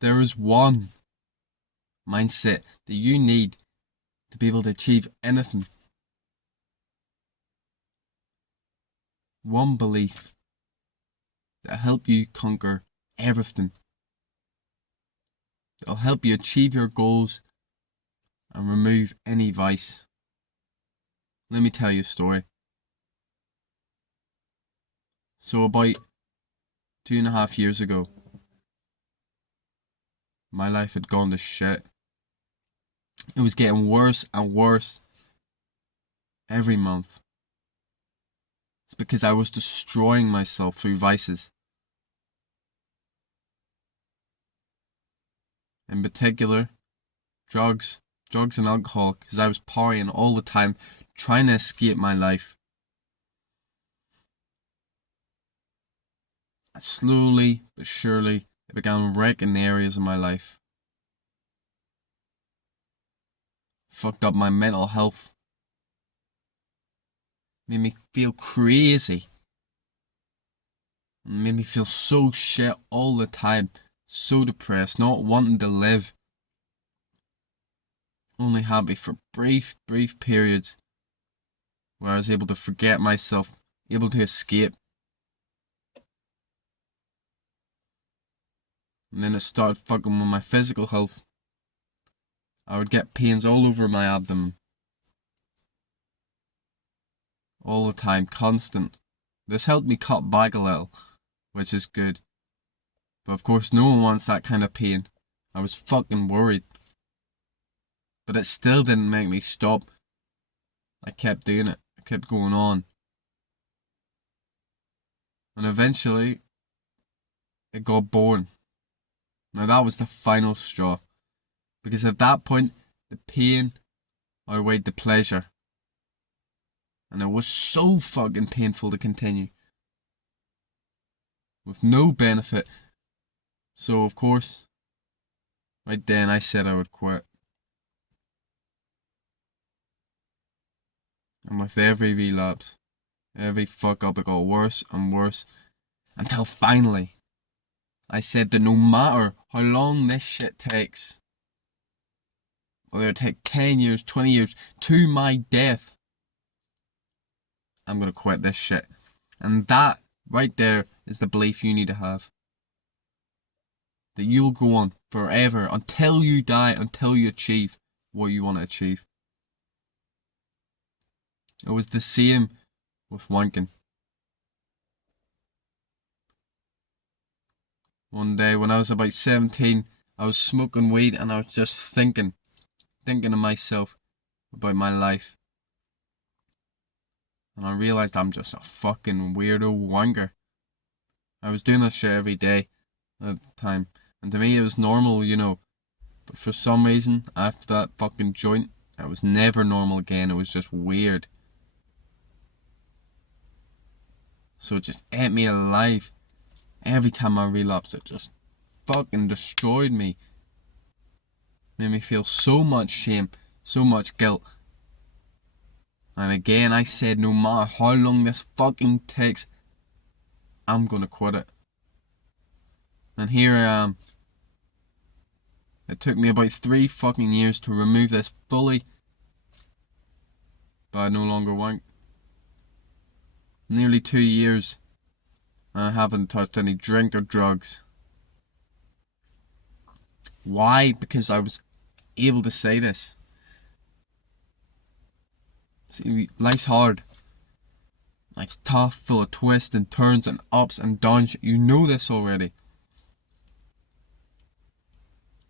There is one mindset that you need to be able to achieve anything. One belief that'll help you conquer everything. It'll help you achieve your goals and remove any vice. Let me tell you a story. So about 2.5 years ago, my life had gone to shit. It was getting worse and worse every month. It's because I was destroying myself through vices. In particular, drugs and alcohol, because I was partying all the time, trying to escape my life. And slowly but surely, it began wrecking the areas of my life. Fucked up my mental health. Made me feel crazy. Made me feel so shit all the time. So depressed, not wanting to live. Only happy for brief periods where I was able to forget myself, able to escape. And then it started fucking with my physical health. I would get pains all over my abdomen. All the time, constant. This helped me cut back a little, which is good. But of course no one wants that kind of pain. I was fucking worried. But it still didn't make me stop. I kept doing it. I kept going on. And eventually, it got boring. Now that was the final straw. Because at that point, the pain outweighed the pleasure. And it was so fucking painful to continue. With no benefit. So of course, right then I said I would quit. And with every relapse, every fuck up, it got worse and worse. Until finally, I said that no matter how long this shit takes, whether it take 10 years, 20 years, to my death, I'm gonna quit this shit. And that, right there, is the belief you need to have. That you'll go on forever, until you die, until you achieve what you want to achieve. It was the same with wanking. One day when I was about 17, I was smoking weed and I was just thinking of myself, about my life. And I realised I'm just a fucking weirdo wanker. I was doing this shit every day at the time. And to me it was normal, you know. But for some reason, after that fucking joint, it was never normal again. It was just weird. So it just ate me alive. Every time I relapsed, it just fucking destroyed me. Made me feel so much shame, so much guilt. And again, I said no matter how long this fucking takes, I'm gonna quit it. And here I am. It took me about 3 fucking years to remove this fully. But I no longer wank. Nearly 2 years. And I haven't touched any drink or drugs. Why? Because I was able to say this. See, life's hard. Life's tough, full of twists and turns and ups and downs. You know this already.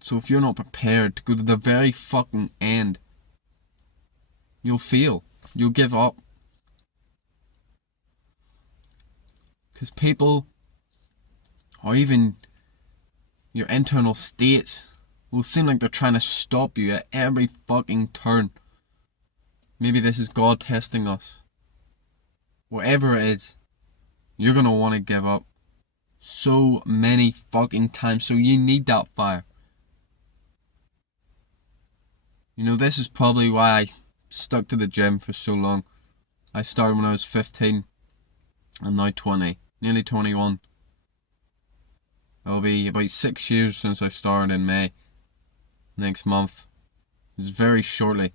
So if you're not prepared to go to the very fucking end, you'll fail. You'll give up. Because people, or even your internal states, will seem like they're trying to stop you at every fucking turn. Maybe this is God testing us. Whatever it is, you're gonna want to give up so many fucking times. So you need that fire. You know, this is probably why I stuck to the gym for so long. I started when I was 15. I'm now 20. Nearly 21. It'll be about 6 years since I started in May. Next month. It's very shortly.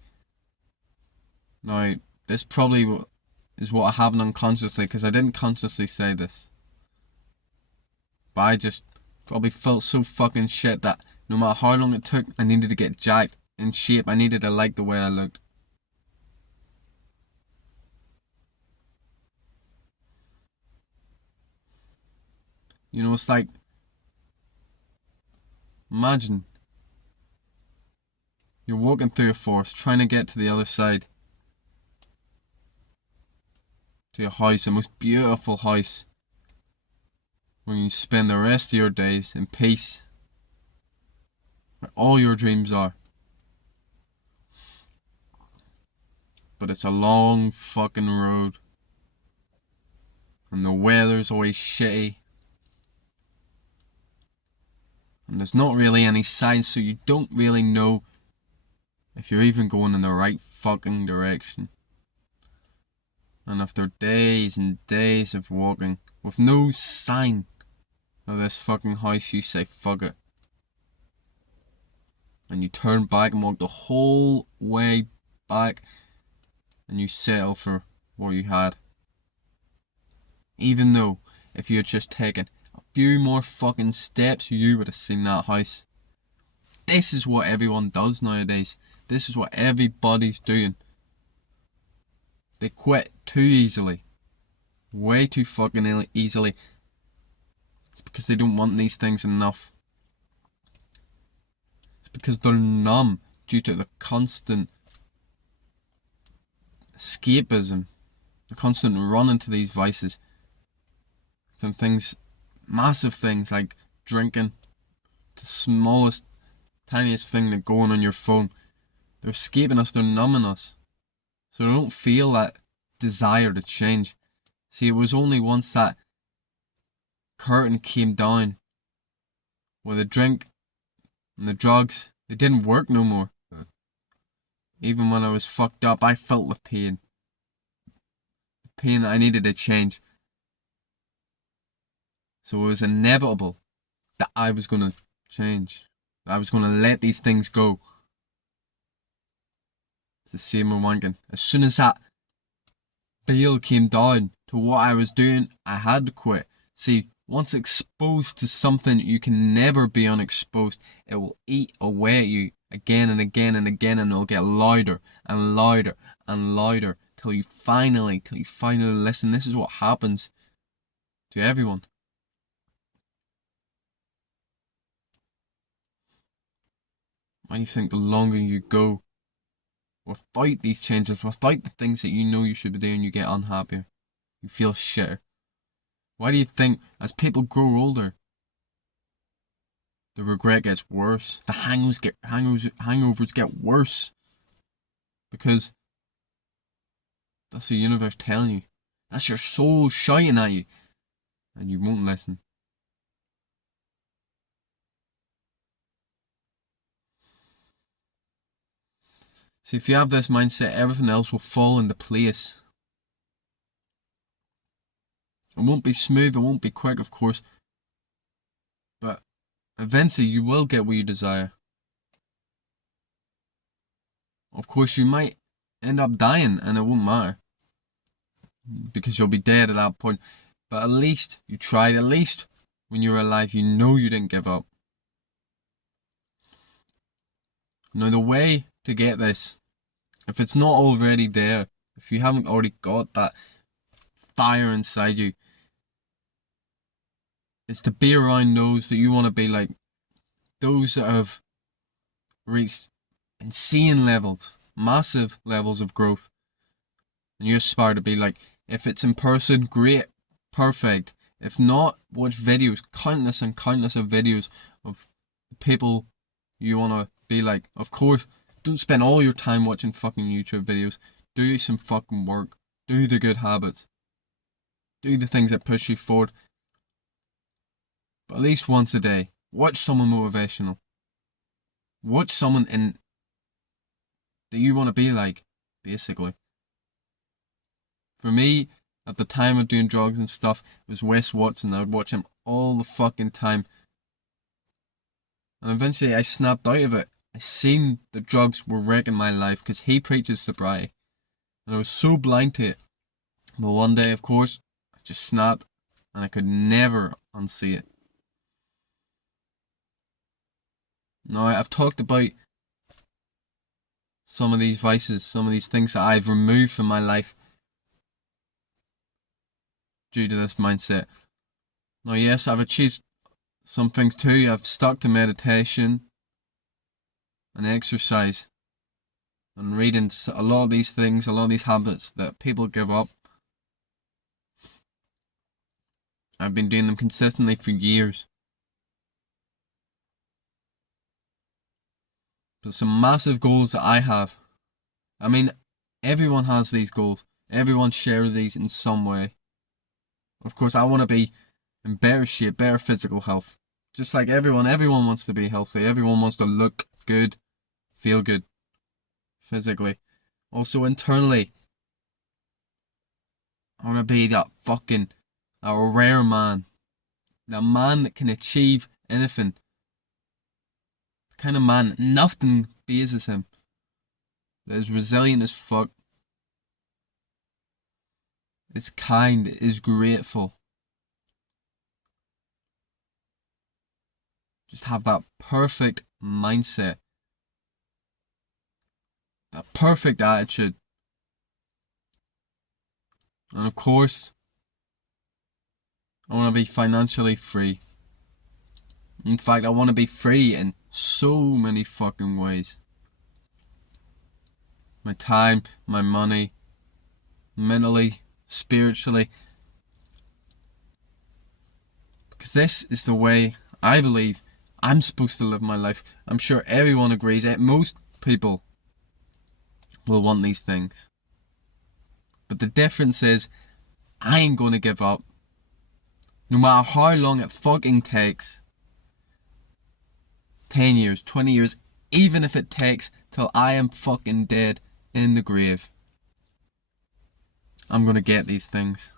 Now, this probably is what I haven't unconsciously, because I didn't consciously say this. But I just probably felt so fucking shit that no matter how long it took, I needed to get jacked in shape. I needed to like the way I looked. You know, it's like, imagine you're walking through a forest trying to get to the other side. To your house, the most beautiful house. Where you spend the rest of your days in peace. Where all your dreams are. But it's a long fucking road. And the weather's always shitty. And there's not really any signs, so you don't really know if you're even going in the right fucking direction. And after days and days of walking with no sign of this fucking house, you say fuck it. And you turn back and walk the whole way back, and you settle for what you had. Even though if you had just taken a few more fucking steps, you would have seen that house. This is what everyone does nowadays. This is what everybody's doing. They quit too easily. Way too fucking easily. It's because they don't want these things enough. It's because they're numb due to the constant escapism. The constant run into these vices. From things, massive things like drinking, to the smallest, tiniest thing like going on your phone. They're escaping us, they're numbing us. So they don't feel that desire to change. See, it was only once that curtain came down where the drink and the drugs, they didn't work no more. Even when I was fucked up, I felt the pain. The pain that I needed to change. So it was inevitable that I was going to change. I was going to let these things go. It's the same with wanking. As soon as that veil came down to what I was doing, I had to quit. See, once exposed to something, you can never be unexposed. It will eat away at you again and again and again, and it'll get louder and louder and louder till you finally listen. This is what happens to everyone. And you think the longer you go without these changes, without the things that you know you should be doing, you get unhappier. You feel shitter. Why do you think as people grow older, the regret gets worse? The hangovers get worse. Because that's the universe telling you. That's your soul shouting at you. And you won't listen. See, if you have this mindset, everything else will fall into place. It won't be smooth, it won't be quick, of course. But eventually you will get what you desire. Of course, you might end up dying and it won't matter. Because you'll be dead at that point. But at least you tried. At least when you were alive, you know you didn't give up. Now, the way to get this, if it's not already there, if you haven't already got that fire inside you, is to be around those that you want to be like. Those that have reached insane levels, massive levels of growth. And you aspire to be like. If it's in person, great, perfect. If not, watch videos, countless and countless of videos of people you want to be like. Of course, don't spend all your time watching fucking YouTube videos. Do some fucking work. Do the good habits. Do the things that push you forward. But at least once a day, watch someone motivational. Watch someone that you want to be like, basically. For me, at the time of doing drugs and stuff, it was Wes Watson. I would watch him all the fucking time. And eventually I snapped out of it. I seen the drugs were wrecking my life because he preaches sobriety. And I was so blind to it. But one day, of course, I just snapped and I could never unsee it. Now, I've talked about some of these vices, some of these things that I've removed from my life due to this mindset. Now, yes, I've achieved some things too. I've stuck to meditation and exercise and reading a lot of these things, a lot of these habits that people give up. I've been doing them consistently for years. But some massive goals that I have. I mean, everyone has these goals. Everyone shares these in some way. Of course, I want to be in better shape, better physical health. Just like everyone wants to be healthy. Everyone wants to look good, feel good, physically. Also internally, I want to be that rare man. That man that can achieve anything. The kind of man that nothing phases him. That is resilient as fuck. Is kind, is grateful. Just have that perfect mindset. That perfect attitude. And of course, I want to be financially free. In fact, I want to be free in so many fucking ways. My time, my money, mentally, spiritually. Because this is the way I believe I'm supposed to live my life. I'm sure everyone agrees. Most people will want these things. But the difference is, I ain't going to give up. No matter how long it fucking takes. 10 years, 20 years, even if it takes till I am fucking dead in the grave. I'm going to get these things.